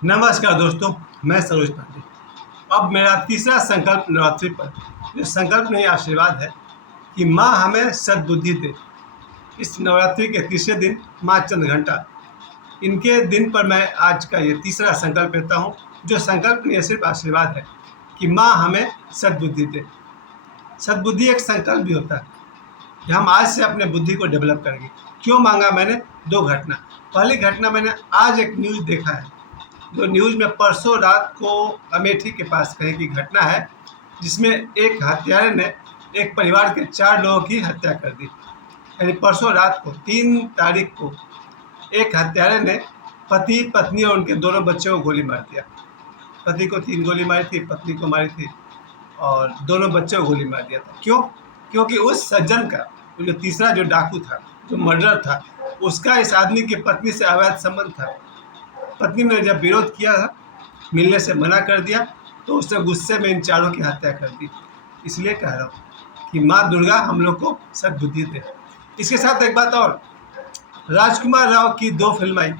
नमस्कार दोस्तों, मैं सरोज पांडे। अब मेरा तीसरा संकल्प नवरात्रि पर। ये संकल्प नहीं, आशीर्वाद है कि माँ हमें सद्बुद्धि दे। इस नवरात्रि के तीसरे दिन माँ चंद्रघंटा, इनके दिन पर मैं आज का ये तीसरा संकल्प लेता हूँ। जो संकल्प नहीं, सिर्फ आशीर्वाद है कि माँ हमें सद्बुद्धि दे। सद्बुद्धि एक संकल्प भी होता है कि हम आज से अपने बुद्धि को डेवलप करेंगे। क्यों मांगा मैंने? दो घटना। पहली घटना, मैंने आज एक न्यूज़ देखा है, जो न्यूज़ में परसों रात को अमेठी के पास कहीं की घटना है, जिसमें एक हत्यारे ने एक परिवार के 4 लोगों की हत्या कर दी। यानी परसों रात को 3 तारीख को एक हत्यारे ने पति, पत्नी और उनके दोनों बच्चों को गोली मार दिया। पति को 3 गोली मारी थी, पत्नी को मारी थी और दोनों बच्चों को गोली मार दिया था। क्यों? क्योंकि उस सज्जन का, जो तीसरा जो डाकू था, जो मर्डर था, उसका इस आदमी की पत्नी से अवैध संबंध था। पत्नी ने जब विरोध किया था, मिलने से मना कर दिया, तो उसने गुस्से में इन चारों की हत्या कर दी। इसलिए कह रहा हूँ कि माँ दुर्गा हम लोग को सद्बुद्धि दे। इसके साथ एक बात और, राजकुमार राव की 2 फिल्म आई,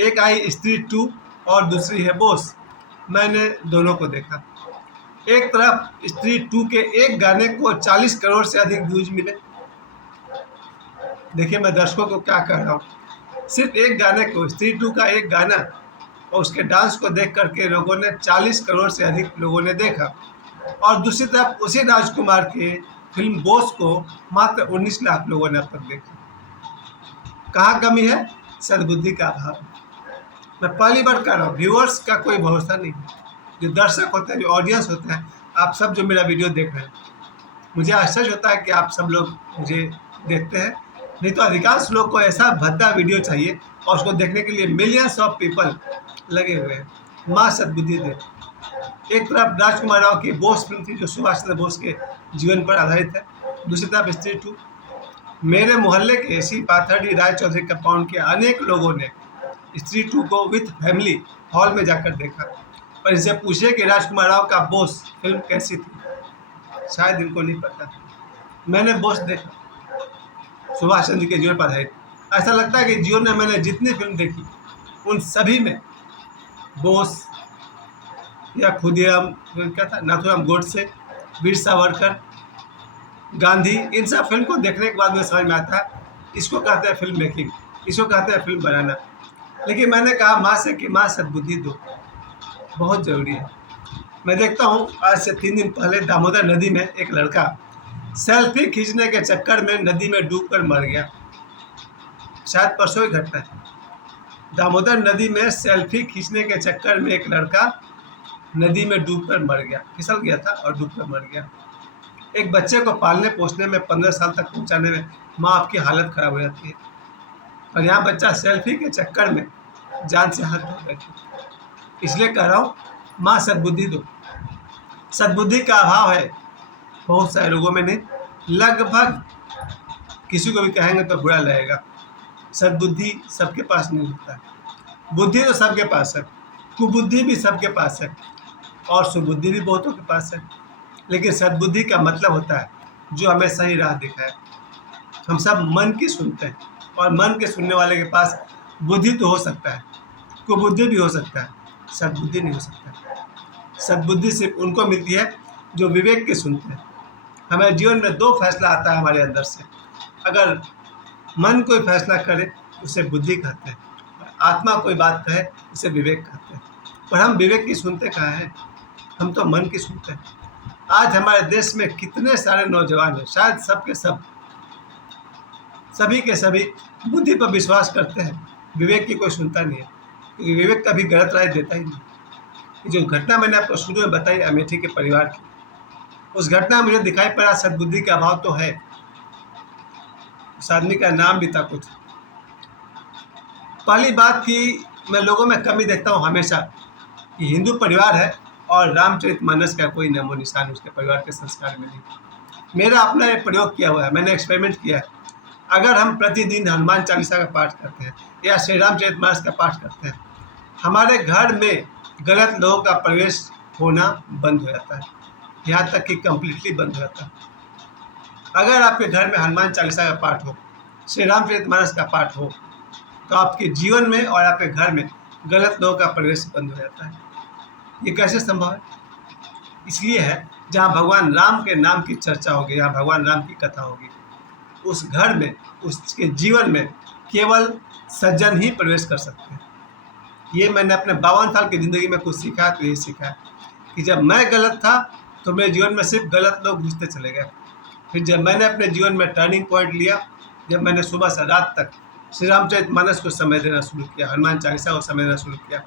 एक आई स्त्री 2 और दूसरी है बोस। मैंने दोनों को देखा। एक तरफ स्त्री 2 के एक गाने को 40 करोड़ से अधिक व्यूज मिले। देखिए मैं दर्शकों को क्या कह रहा हूँ, सिर्फ एक गाने को, स्त्री 2 का एक गाना और उसके डांस को देख करके लोगों ने 40 करोड़ से अधिक लोगों ने देखा। और दूसरी तरफ उसी राजकुमार के फिल्म बोस को मात्र 19 लाख लोगों ने अब तक देखा। कहाँ कमी है? सद्बुद्धि का अभाव। मैं पहली बार कह रहा हूँ, व्यूअर्स का कोई भरोसा नहीं है। जो दर्शक होते हैं, जो ऑडियंस होते हैं, आप सब जो मेरा वीडियो देख रहे हैं, मुझे आश्चर्य होता है कि आप सब लोग मुझे देखते हैं। नहीं तो अधिकांश लोग को ऐसा भद्दा वीडियो चाहिए और उसको देखने के लिए मिलियंस ऑफ पीपल लगे हुए हैं। माँ सद्बुद्धि दे। एक तरफ राजकुमार राव की बोस फिल्म थी, जो सुभाष चंद्र बोस के जीवन पर आधारित है। दूसरी तरफ स्त्री 2। मेरे मोहल्ले के इसी पाथरडी राय चौधरी कंपाउंड के अनेक लोगों ने स्त्री 2 को विथ फैमिली हॉल में जाकर देखा। और इनसे पूछे कि राजकुमार राव का बोस फिल्म कैसी थी, शायद इनको नहीं पता। मैंने बोस देखा, सुभाष चंद्र के जीवन पर आधारित। ऐसा लगता है कि जीवन में मैंने जितनी फिल्म देखी, उन सभी में बोस या खुदीराम, क्या था, नाथूराम गोडसे, वीर सावरकर, गांधी, इन सब फिल्म को देखने के बाद मुझे समझ में आता है, इसको कहते हैं फिल्म मेकिंग, इसको कहते हैं फिल्म बनाना। लेकिन मैंने कहा माँ से कि माँ सद्बुद्धि दो, बहुत ज़रूरी है। मैं देखता हूँ, आज से 3 दिन पहले दामोदर नदी में एक लड़का सेल्फी खींचने के चक्कर में नदी में डूबकर मर गया। शायद परसों ही घटना है। दामोदर नदी में सेल्फी खींचने के चक्कर में एक लड़का नदी में डूबकर मर गया, फिसल गया था और डूबकर मर गया। एक बच्चे को पालने पोसने में, 15 साल तक पहुंचाने में माँ आपकी हालत खराब हो जाती है, और यहाँ बच्चा सेल्फी के चक्कर में जान से हाथ धो बैठे। इसलिए कह रहा हूँ, माँ सद्बुद्धि दो। सद्बुद्धि का अभाव है बहुत सारे लोगों में, नहीं, लगभग किसी को भी कहेंगे तो बुरा लगेगा। सद्बुद्धि सबके पास नहीं होता है। बुद्धि तो सबके पास है, कुबुद्धि भी सबके पास है और सुबुद्धि भी बहुतों के पास है। लेकिन सद्बुद्धि का मतलब होता है जो हमें सही राह दिखाए। हम सब मन की सुनते हैं, और मन के सुनने वाले के पास बुद्धि तो हो सकता है, कुबुद्धि भी हो सकता है, सद्बुद्धि नहीं हो सकता। सद्बुद्धि सिर्फ उनको मिलती है जो विवेक के सुनते हैं। हमारे जीवन में 2 फैसला आता है हमारे अंदर से। अगर मन कोई फैसला करे उसे बुद्धि कहते हैं, और आत्मा कोई बात कहे उसे विवेक कहते हैं। पर हम विवेक की सुनते कहाँ हैं? हम तो मन की सुनते हैं। आज हमारे देश में कितने सारे नौजवान हैं, शायद सब के सब, सभी के सभी बुद्धि पर विश्वास करते हैं, विवेक की कोई सुनता नहीं है, क्योंकि विवेक कभी गलत राय देता ही नहीं। जो घटना मैंने आपको शुरू में बताई अमेठी के परिवार की, उस घटना में मुझे दिखाई पड़ा सद्बुद्धि का अभाव तो है। उस आदमी का नाम भी था कुछ। पहली बात कि मैं लोगों में कमी देखता हूँ हमेशा कि हिंदू परिवार है और रामचरितमानस का कोई नामो निशान उसके परिवार के संस्कार में नहीं। मेरा अपना एक प्रयोग किया हुआ है, मैंने एक्सपेरिमेंट किया है। अगर हम प्रतिदिन हनुमान चालीसा का पाठ करते हैं या श्री रामचरितमानस का पाठ करते हैं, हमारे घर में गलत लोगों का प्रवेश होना बंद हो जाता है, यहाँ तक कि कम्प्लीटली बंद हो जाता है। अगर आपके घर में हनुमान चालीसा का पाठ हो, श्री रामचरितमानस का पाठ हो, तो आपके जीवन में और आपके घर में गलत लोगों का प्रवेश बंद हो जाता है। ये कैसे संभव है? इसलिए है, जहाँ भगवान राम के नाम की चर्चा होगी, जहाँ भगवान राम की कथा होगी, उस घर में, उसके जीवन में केवल सज्जन ही प्रवेश कर सकते हैं। ये मैंने अपने 52 साल की ज़िंदगी में कुछ सीखा तो यही सीखा है कि जब मैं गलत था तो मेरे जीवन में सिर्फ गलत लोग घुसते चले गए। फिर जब मैंने अपने जीवन में टर्निंग पॉइंट लिया, जब मैंने सुबह से रात तक श्री रामचरितमानस को समय देना शुरू किया, हनुमान चालीसा को समय देना शुरू किया,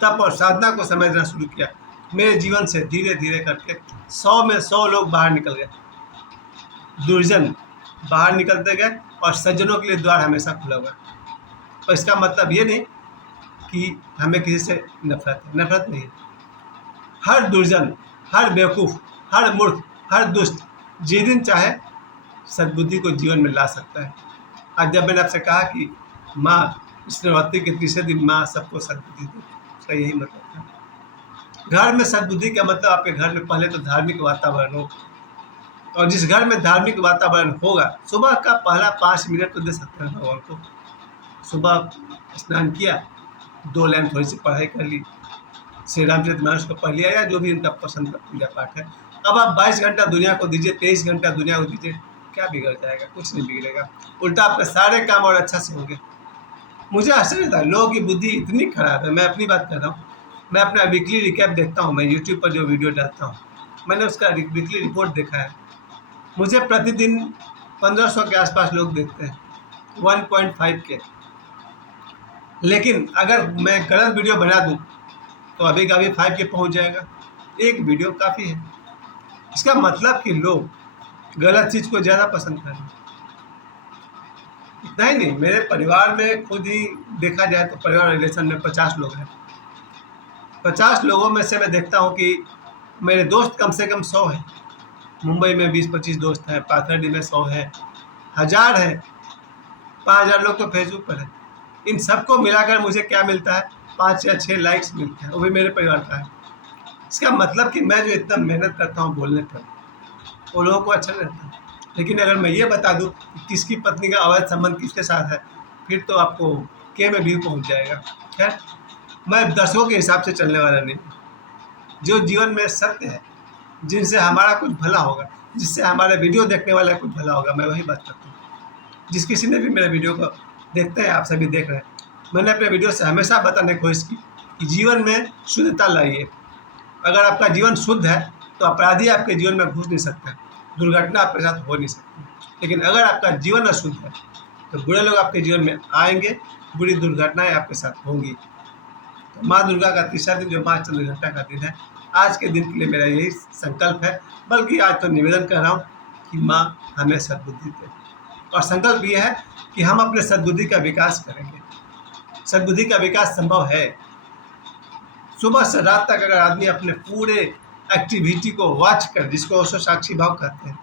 तप और साधना को समय देना शुरू किया, मेरे जीवन से धीरे धीरे करके 100 में 100 लोग बाहर निकल गए। दुर्जन बाहर निकलते गए और सज्जनों के लिए द्वार हमेशा खुला हुआ है। और इसका मतलब ये नहीं कि हमें किसी से नफरत है, नफरत नहीं है। हर दुर्जन, हर बेवकूफ़, हर मूर्ख, हर दुष्ट जिस दिन चाहे सद्बुद्धि को जीवन में ला सकता है। आज जब मैंने आपसे कहा कि माँ स्नेहवती के तीसरे दिन माँ सबको सद्बुद्धि दे, उसका यही मतलब है। घर में सद्बुद्धि का मतलब आपके घर में पहले तो धार्मिक वातावरण हो, और जिस घर में धार्मिक वातावरण होगा, सुबह का पहला 5 मिनट तो दे सकते हैं भगवान को। सुबह स्नान किया, 2 लाइन थोड़ी सी पढ़ाई कर ली, श्री रामचरितमानस को पढ़ लिया, या जो भी इनका पसंद का पूजा पाठ है। अब आप 22 घंटा दुनिया को दीजिए, 23 घंटा दुनिया को दीजिए, क्या बिगड़ जाएगा? कुछ नहीं बिगड़ेगा, उल्टा आपके सारे काम और अच्छा से होंगे। मुझे आश्चर्य था, लोगों की बुद्धि इतनी खराब है। मैं अपनी बात कर रहा हूँ, मैं अपना वीकली रिकैप देखता हूँ, मैं यूट्यूब पर जो वीडियो डालता हूँ, मैंने उसका वीकली रिपोर्ट देखा है। मुझे प्रतिदिन 1500 के आसपास लोग देखते हैं, 1.5 के। लेकिन अगर मैं गलत वीडियो बना दूँ तो अभी का अभी 5 के पहुँच जाएगा। एक वीडियो काफ़ी है। इसका मतलब कि लोग गलत चीज़ को ज़्यादा पसंद कर रहे हैं। इतना ही नहीं, मेरे परिवार में खुद ही देखा जाए तो परिवार रिलेशन में 50 लोग हैं। 50 लोगों में से मैं देखता हूँ कि मेरे दोस्त कम से कम 100 हैं। मुंबई में 20-25 दोस्त हैं, पाथरडी में 100 हैं, 1000 हैं, 5000 लोग तो फेसबुक पर हैं। इन सबको मिलाकर मुझे क्या मिलता है? 5 या 6 लाइक्स मिलते हैं, वो भी मेरे परिवार का है। इसका मतलब कि मैं जो इतना मेहनत करता हूँ बोलने पर, वो लोगों को अच्छा नहीं लगता। लेकिन अगर मैं ये बता दूँ कि किसकी पत्नी का अवैध संबंध किसके साथ है, फिर तो आपको के में व्यू पहुँच जाएगा। खैर, मैं दर्शकों के हिसाब से चलने वाला नहीं। जो जीवन में सत्य है, जिनसे हमारा कुछ भला होगा, जिससे हमारे वीडियो देखने वाला कुछ भला होगा, मैं वही बात करता हूँ। जिस किसी ने भी मेरे वीडियो को देखते हैं, आप सभी देख रहे हैं, मैंने अपने वीडियो से हमेशा बताने की कोशिश की कि जीवन में शुद्धता लाइए। अगर आपका जीवन शुद्ध है तो अपराधी आपके जीवन में घुस नहीं सकते, दुर्घटना आपके साथ हो नहीं सकती। लेकिन अगर आपका जीवन अशुद्ध है तो बुरे लोग आपके जीवन में आएंगे, बुरी दुर्घटनाएं आपके साथ होंगी। तो माँ दुर्गा का तीसरा दिन, जो माँ चंद्रघंटा का दिन है, आज के दिन के लिए मेरा यही संकल्प है। बल्कि आज तो निवेदन कर रहा हूँ कि माँ हमें सद्बुद्धि दे, और संकल्प ये है कि हम अपने सद्बुद्धि का विकास करेंगे। सद्बुद्धि का विकास संभव है। सुबह से रात तक अगर आदमी अपने पूरे एक्टिविटी को वॉच कर, जिसको ओशो साक्षी भाव कहते हैं,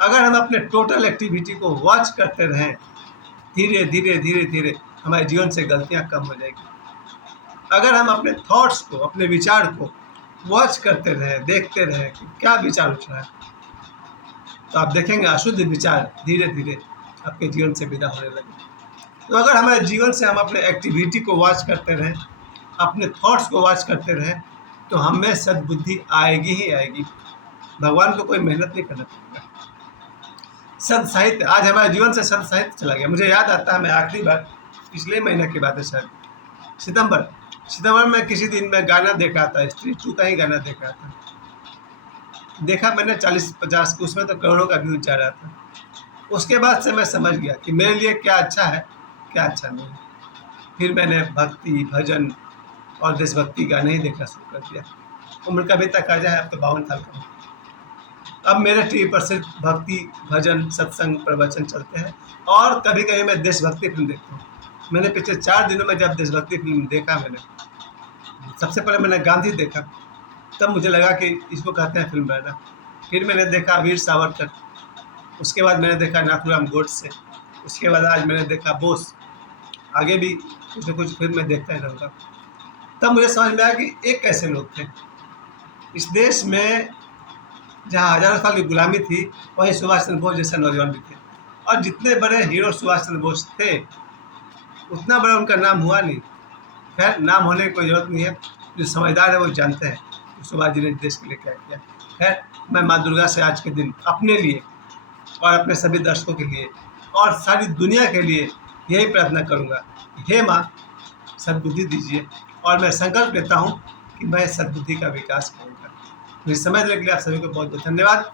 अगर हम अपने टोटल एक्टिविटी को वॉच करते रहें, धीरे धीरे धीरे धीरे हमारे जीवन से गलतियां कम हो जाएगी। अगर हम अपने थॉट्स को, अपने विचार को वॉच करते रहें, देखते रहें कि क्या विचार उठ रहा है, तो आप देखेंगे अशुद्ध विचार धीरे धीरे आपके जीवन से विदा होने लगे। तो अगर हमारे जीवन से हम अपने एक्टिविटी को वॉच करते रहें, अपने थॉट्स को वॉच करते रहें, तो हमें सद्बुद्धि आएगी ही आएगी। भगवान को कोई मेहनत नहीं करना पड़ेगा। सद साहित्य, आज हमारे जीवन से सद साहित्य चला गया। मुझे याद आता है, मैं आखिरी बार पिछले महीने की बात है, शायद सितंबर में किसी दिन मैं गाना देख रहा था, स्त्री 2 का ही गाना देख रहा था। देखा मैंने 40-50, उसमें तो करोड़ों का व्यूज जा रहा था। उसके बाद से मैं समझ गया कि मेरे लिए क्या अच्छा है, क्या अच्छा नहीं। फिर मैंने भक्ति, भजन और देशभक्ति गाने ही देखना शुरू कर दिया। उम्र का भी तकाजा है, अब तो 52 साल का हूँ। अब मेरे टीवी पर सिर्फ भक्ति, भजन, सत्संग, प्रवचन चलते हैं, और कभी कभी मैं देशभक्ति फिल्म देखता हूँ। मैंने पिछले 4 दिनों में जब देशभक्ति फिल्म देखा, मैंने सबसे पहले मैंने गांधी देखा, तब मुझे लगा कि इसको कहते हैं फिल्म बना। फिर मैंने देखा वीर सावरकर, उसके बाद मैंने देखा नाथूराम गोडसे, उसके बाद आज मैंने देखा बोस। आगे भी कुछ न कुछ फिल्म में देखता ही रहूँगा। तब मुझे समझ में आया कि एक कैसे लोग थे इस देश में, जहाँ हजारों साल की गुलामी थी, वहीं सुभाष चंद्र बोस जैसे नौजवान भी थे। और जितने बड़े हीरो सुभाष चंद्र बोस थे, उतना बड़ा उनका नाम हुआ नहीं। खैर, नाम होने की कोई ज़रूरत नहीं है, जो समझदार है वो जानते हैं कि सुभाष जी ने देश के लिए क्या किया। खैर, मैं माँ दुर्गा से आज के दिन अपने लिए और अपने सभी दर्शकों के लिए और सारी दुनिया के लिए यही प्रार्थना करूँगा कि हे माँ, सद्बुद्धि दीजिए, और मैं संकल्प लेता हूँ कि मैं सद्बुद्धि का विकास करूँगा। मुझे समय देने के लिए आप सभी को बहुत बहुत धन्यवाद।